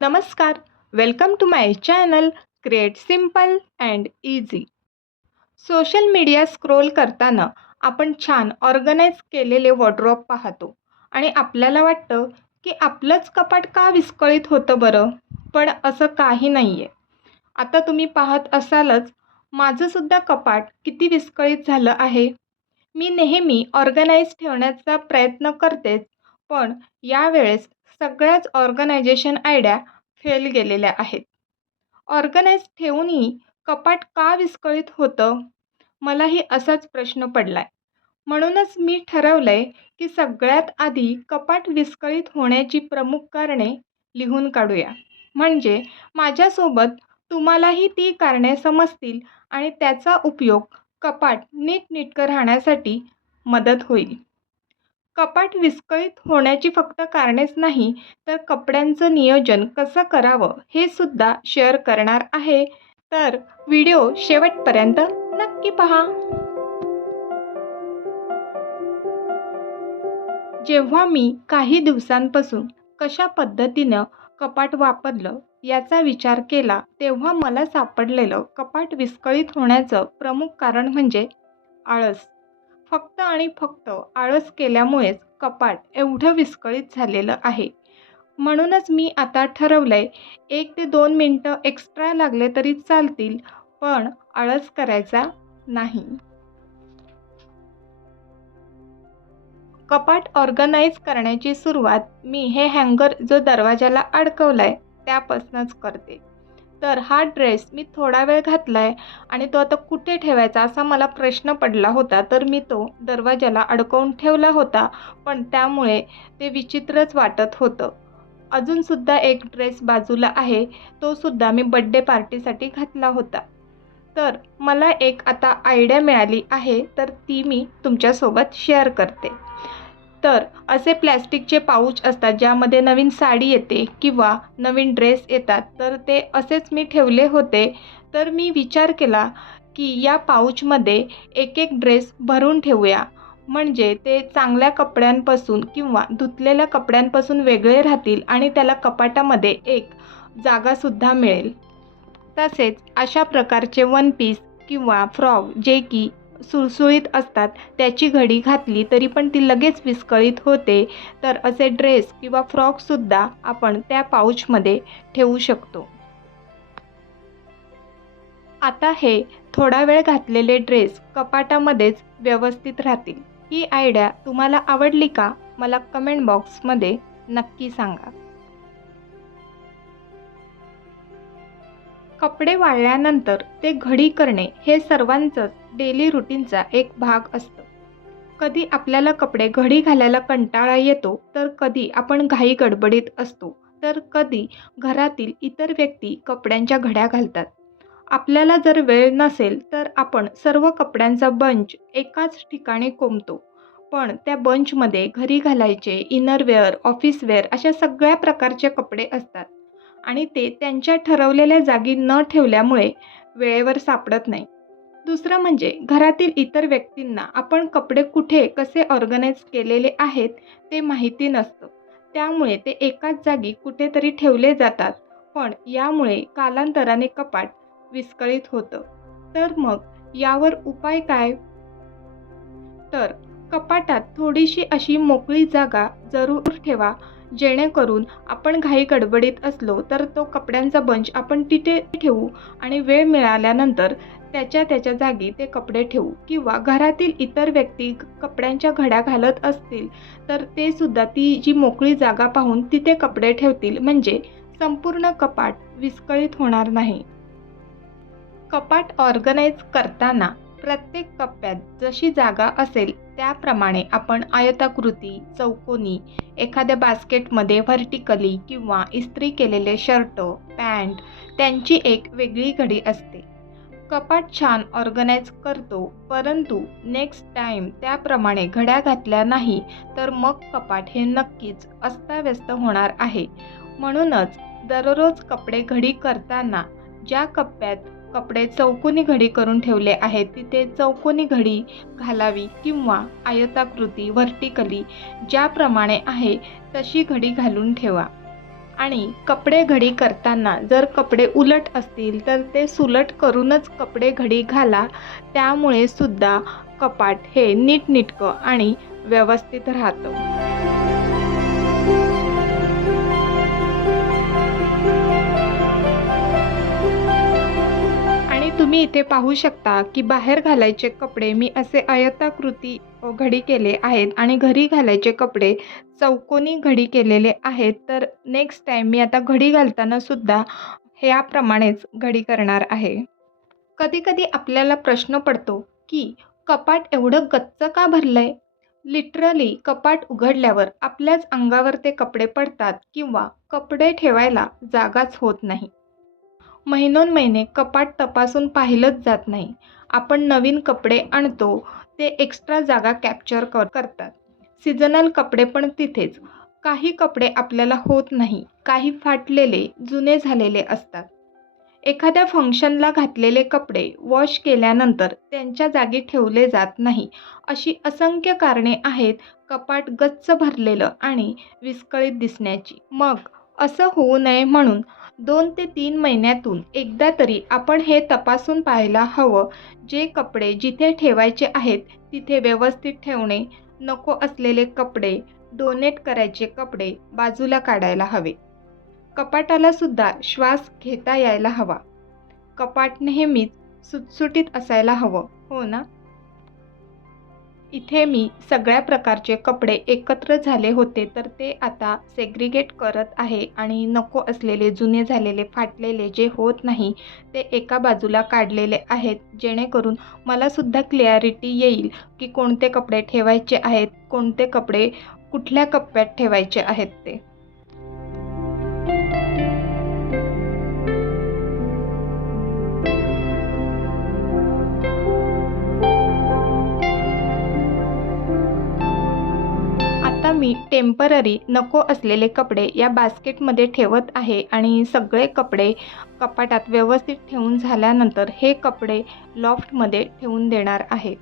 नमस्कार, welcome to my channel create simple and easy. Social media scroll करताना आपण छान ऑर्गनाईज केलेले वॉर्डरोब पाहतो आणि आपल्याला वाटतं की आपलंच कपाट का विस्कळीत होतं बरं. पण असं काही नाही आहे. आता तुम्ही पाहत असालच, माझंसुद्धा कपाट किती विस्कळीत झालं आहे. मी नेहमी ऑर्गनाईज ठेवण्याचा प्रयत्न करतेच, पण यावेळेस सगळ्याच ऑर्गनायझेशन आयडिया फेल गेलेल्या आहेत. ऑर्गनाईज ठेवूनही कपाट का विस्कळीत होतं? मलाही असाच प्रश्न पडलाय. म्हणूनच मी ठरवलंय की सगळ्यात आधी कपाट विस्कळीत होण्याची प्रमुख कारणे लिहून काढूया. म्हणजे माझ्यासोबत तुम्हालाही ती कारणे समजतील आणि त्याचा उपयोग कपाट नीटनेटकं राहण्यासाठी मदत होईल. कपाट विस्कळीत होण्याची फक्त कारणेच नाही, तर कपड्यांचं नियोजन कसं करावं हे सुद्धा शेअर करणार आहे. तर व्हिडिओ शेवटपर्यंत नक्की पहा. जेव्हा मी काही दिवसांपासून कशा पद्धतीनं कपाट वापरलं याचा विचार केला, तेव्हा मला सापडलेलं कपाट विस्कळीत होण्याचं प्रमुख कारण म्हणजे आळस. फक्त आणि फक्त आळस केल्यामुळेच कपाट एवढं विस्कळीत झालेलं आहे. म्हणूनच मी आता ठरवलंय, 1 ते 2 मिनिटं एक्स्ट्रा लागले तरी चालतील, पण आळस करायचा नाही. कपाट ऑर्गनाईज करण्याची सुरुवात मी हे हँगर जो दरवाजाला अडकवलाय त्यापासूनच करते. तर हा ड्रेस मी थोडा वेळ घातलाय आणि तो आता कुठे ठेवायचा असा मला प्रश्न पडला होता. तर मी तो दरवाजाला अडकवून ठेवला होता, पण त्यामुळे ते विचित्रच वाटत होतं. अजूनसुद्धा एक ड्रेस बाजूला आहे, तो सुद्धा मी बड्डे पार्टीसाठी घातला होता. तर मला एक आता आयडिया मिळाली आहे, तर ती मी तुमच्यासोबत शेअर करते. तर असे प्लॅस्टिकचे पाऊच असतात, ज्यामध्ये नवीन साडी येते किंवा नवीन ड्रेस येतात. तर ते असेच मी ठेवले होते. तर मी विचार केला की या पाऊचमध्ये एक एक ड्रेस भरून ठेवूया, म्हणजे ते चांगल्या कपड्यांपासून किंवा धुतलेल्या कपड्यांपासून वेगळे राहतील आणि त्याला कपाटामध्ये एक जागासुद्धा मिळेल. तसेच अशा प्रकारचे वन पीस किंवा फ्रॉक जे की सुळसुळीत असतात, त्याची घडी घातली तरी पण ती लगेच विस्कळीत होते. तर असे ड्रेस किंवा फ्रॉकसुद्धा आपण त्या पाऊचमध्ये ठेवू शकतो. आता हे थोडा वेळ घातलेले ड्रेस कपाटामध्येच व्यवस्थित राहतील. ही आयडिया तुम्हाला आवडली का? मला कमेंट बॉक्समध्ये नक्की सांगा. कपडे वाळल्यानंतर ते घडी करणे हे सर्वांचंच डेली रुटीनचा एक भाग असतो. कधी आपल्याला कपडे घडी घालायला कंटाळा येतो, तर कधी आपण घाई गडबडीत असतो, तर कधी घरातील इतर व्यक्ती कपड्यांच्या घड्या घालतात. आपल्याला जर वेळ नसेल तर आपण सर्व कपड्यांचा बंच एकाच ठिकाणी कोंबतो. पण त्या बंचमध्ये घरी घालायचे, इनरवेअर, ऑफिसवेअर अशा सगळ्या प्रकारचे कपडे असतात आणि ते त्यांच्या ठरवलेल्या जागी न ठेवल्यामुळे वेळेवर सापडत नाही. दुसरं म्हणजे घरातील इतर व्यक्तींना आपण कपडे कुठे कसे ऑर्गनाईज केलेले आहेत ते माहिती नसतं. त्यामुळे ते एकाच जागी कुठेतरी ठेवले जातात. पण यामुळे कालांतराने कपाट विस्कळीत होतं. तर मग यावर उपाय काय? तर कपाटात थोडीशी अशी मोकळी जागा जरूर ठेवा, जेणेकरून आपण घाई गडबडीत असलो तर तो कपड्यांचा बंच आपण तिथे ठेवू आणि वेळ मिळाल्यानंतर त्याच्या त्याच्या जागी ते कपडे ठेवू. किंवा घरातील इतर व्यक्ती कपड्यांच्या घड्या घालत असतील तर ते सुद्धा ती जी मोकळी जागा पाहून तिथे कपडे ठेवतील, म्हणजे संपूर्ण कपाट विस्कळीत होणार नाही. कपाट ऑर्गनाईज करताना प्रत्येक कप्प्यात जशी जागा असेल त्याप्रमाणे आपण आयताकृती, चौकोनी, एखाद्या बास्केटमध्ये व्हर्टिकली किंवा इस्त्री केलेले शर्ट, पॅन्ट त्यांची एक वेगळी घडी असते. कपाट छान ऑर्गनाईज करतो, परंतु नेक्स्ट टाईम त्याप्रमाणे घड्या घातल्या नाही तर मग कपाट हे नक्कीच अस्ताव्यस्त होणार आहे. म्हणूनच दररोज कपडे घडी करताना ज्या कप्प्यात कपडे चौकोनी घडी करून ठेवले आहेत तिथे चौकोनी घडी घालावी किंवा आयताकृती, व्हर्टिकली ज्याप्रमाणे आहे तशी घडी घालून ठेवा. आणि कपडे घडी करताना जर कपडे उलट असतील तर ते सुलट करूनच कपडे घडी घाला. त्यामुळे सुद्धा कपाट हे नीटनेटकं आणि व्यवस्थित राहतं. आणि तुम्ही इथे पाहू शकता की बाहेर घालायचे कपडे मी असे आयताकृती घडी केले आहेत आणि घरी घालायचे कपडे चौकोनी घडी केलेले आहेत. तर नेक्स्ट टाईम मी आता घडी घालताना सुद्धा याप्रमाणेच घडी करणार आहे. कधी-कधी आपल्याला प्रश्न पडतो की कपाट एवढं गच्च का भरलंय? लिटरली कपाट उघडल्यावर आपल्याच अंगावर ते कपडे पडतात किंवा कपडे ठेवायला जागाच होत नाही. महिनोन-महिने कपाट तपासून पाहिलंच जात नाही. आपण नवीन कपडे आणतो, ते एक्स्ट्रा जागा कॅप्चर करतात. सीझनल कपडे पण तिथेच. काही कपडे आपल्याला होत नाही, काही फाटलेले, जुने झालेले असतात. एखाद्या फंक्शनला घातलेले कपडे वॉश केल्यानंतर त्यांच्या जागी ठेवले जात नाही. अशी असंख्य कारणे आहेत कपाट गच्च भरलेलं आणि विस्कळीत दिसण्याची. मग असं होऊ नये म्हणून 2 ते 3 महिन्यातून एकदा तरी आपण हे तपासून पाहायला हवं. जे कपडे जिथे ठेवायचे आहेत तिथे व्यवस्थित ठेवणे, नको असलेले कपडे, डोनेट करायचे कपडे बाजूला काढायला हवे. कपाटाला सुद्धा श्वास घेता यायला हवा. कपाट नेहमीच सुटसुटीत असायला हवं, हो ना? इथे मी सगळ्या प्रकारचे कपडे एकत्र झाले होते तर ते आता सेग्रिगेट करत आहे आणि नको असलेले, जुने झालेले, फाटलेले जे होत नाही ते एका बाजूला काढलेले आहेत, जेणेकरून मला सुद्धा क्लॅरिटी येईल की कोणते कपडे ठेवायचे आहेत, कोणते कपडे कुठल्या कप्प्यात ठेवायचे आहेत ते. आता मी टेम्पररी नको असलेले कपडे या बास्केटमध्ये ठेवत आहे आणि सगळे कपडे कपाटात व्यवस्थित ठेवून झाल्यानंतर हे कपडे लॉफ्टमध्ये ठेवून देणार आहे.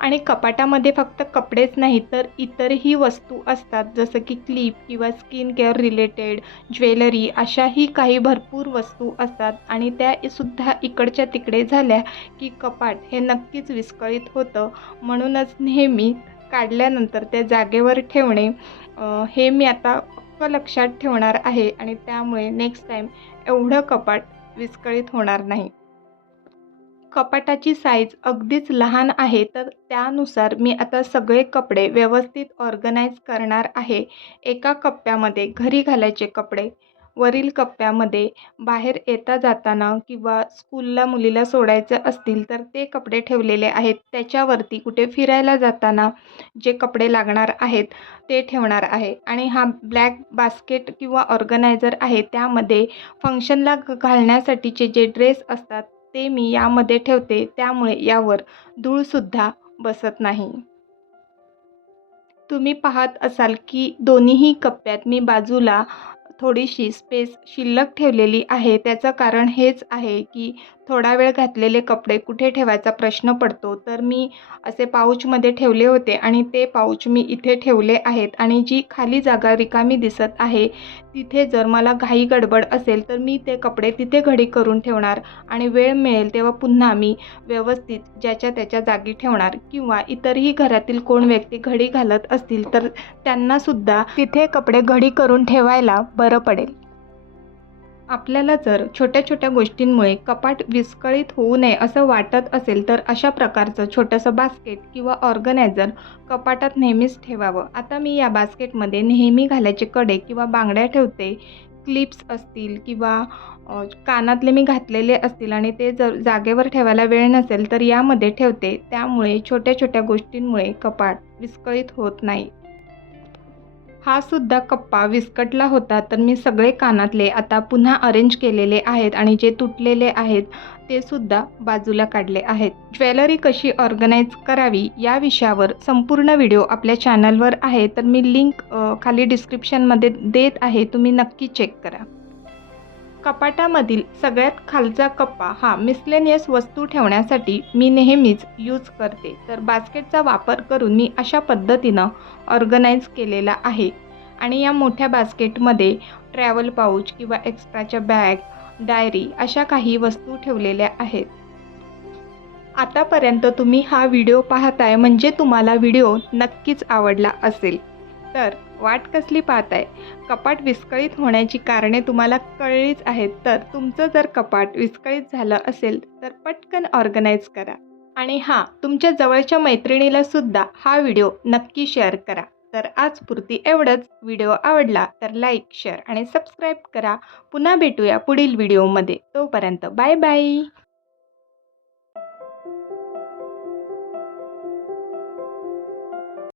आणि कपाटामध्ये फक्त कपडेच नाही तर इतरही वस्तू असतात, जसं की क्लिप किंवा स्किन केअर रिलेटेड, ज्वेलरी, अशाही काही भरपूर वस्तू असतात आणि त्यासुद्धा इकडच्या तिकडे झाल्या की कपाट हे नक्कीच विस्कळीत होतं. म्हणूनच नेहमी काढल्यानंतर त्या जागेवर ठेवणे हे मी आता पक्क लक्षात ठेवणार आहे आणि त्यामुळे नेक्स्ट टाईम एवढं कपाट विस्कळीत होणार नाही. कपाटाची साईज अगदीच लहान आहे तर त्यानुसार मी आता सगळे कपडे व्यवस्थित ऑर्गनाईज करणार आहे. एका कप्प्यामध्ये घरी घालायचे कपडे, वरील कप्प्यामध्ये बाहेर येता जाताना किंवा स्कूलला मुलीला सोडायचं असतील तर ते कपडे ठेवलेले आहेत. त्याच्यावरती कुठे फिरायला जाताना जे कपडे लागणार आहेत ते ठेवणार आहे. आणि हा ब्लॅक बास्केट किंवा ऑर्गनायझर आहे, त्यामध्ये फंक्शनला घालण्यासाठीचे जे ड्रेस असतात ते मी यामध्ये ठेवते. त्यामुळे यावर धूळसुद्धा बसत नाही. तुम्ही पाहत असाल की दोन्हीही कप्प्यात मी बाजूला थोडीशी स्पेस शिल्लक ठेवलेली आहे. त्याचं कारण हेच आहे की थोडा वेळ घातलेले कपडे कुठे ठेवायचा प्रश्न पडतो. तर मी असे पाऊचमध्ये ठेवले होते आणि ते पाऊच मी इथे ठेवले आहेत आणि जी खाली जागा रिकामी दिसत आहे तिथे जर मला घाई गडबड असेल तर मी ते कपडे तिथे घडी करून ठेवणार आणि वेळ मिळेल तेव्हा पुन्हा मी व्यवस्थित ज्याच्या त्याच्या जागी ठेवणार. किंवा इतरही घरातील कोण व्यक्ती घडी घालत असतील तर त्यांनासुद्धा तिथे कपडे घडी करून ठेवायला बरं पडेल. आपल्याला जर छोट्या-छोट्या गोष्टींमुळे कपाट विस्कळीत होऊ नये असं वाटत असेल तर अशा प्रकारचं छोटंसं बास्केट किंवा ऑर्गनायझर कपाटात नेहमीच ठेवावं. आता मी या बास्केटमध्ये नेहमी घालायचे कडे किंवा बांगड्या ठेवते. क्लिप्स असतील किंवा कानातले मी घातलेले असतील आणि ते जर जागेवर ठेवायला वेळ नसेल तर यामध्ये ठेवते. त्यामुळे छोट्या-छोट्या गोष्टींमुळे कपाट विस्कळीत होत नाही. हा सुद्धा कप्पा विस्कटला होता तर मी सगळे कानातले आता पुन्हा अरेंज केलेले आहेत आणि जे तुटलेले आहेत ते सुद्धा बाजूला काढले आहेत. ज्वेलरी कशी ऑर्गनाईज करावी या विषयावर संपूर्ण व्हिडिओ आपल्या चॅनलवर आहे, तर मी लिंक खाली डिस्क्रिप्शनमध्ये देत आहे, तुम्ही नक्की चेक करा. कपाटामधील सगळ्यात खालचा कप्पा हा मिसलेनियस वस्तू ठेवण्यासाठी मी नेहमीच यूज करते. तर बास्केटचा वापर करून मी अशा पद्धतीनं ऑर्गनाईज केलेला आहे आणि या मोठ्या बास्केटमध्ये ट्रॅव्हल पाऊच किंवा एक्स्ट्राच्या बॅग, डायरी अशा काही वस्तू ठेवलेल्या आहेत. आतापर्यंत तुम्ही हा व्हिडिओ पाहताय म्हणजे तुम्हाला व्हिडिओ नक्कीच आवडला असेल. तर वाट कसली पाहताय? कपाट विस्कळीत होण्याची कारणे तुम्हाला कळलीच आहेत. तर तुमचं जर कपाट विस्कळीत झालं असेल तर पटकन ऑर्गनाइज करा. आणि हां, तुमच्या जवळच्या मैत्रिणीला सुद्धा हा व्हिडिओ नक्की शेअर करा. तर आजपुरती एवढंच. व्हिडिओ आवडला तर लाईक, शेअर आणि सबस्क्राईब करा. पुन्हा भेटूया पुढील व्हिडिओमध्ये. तोपर्यंत बाय बाय.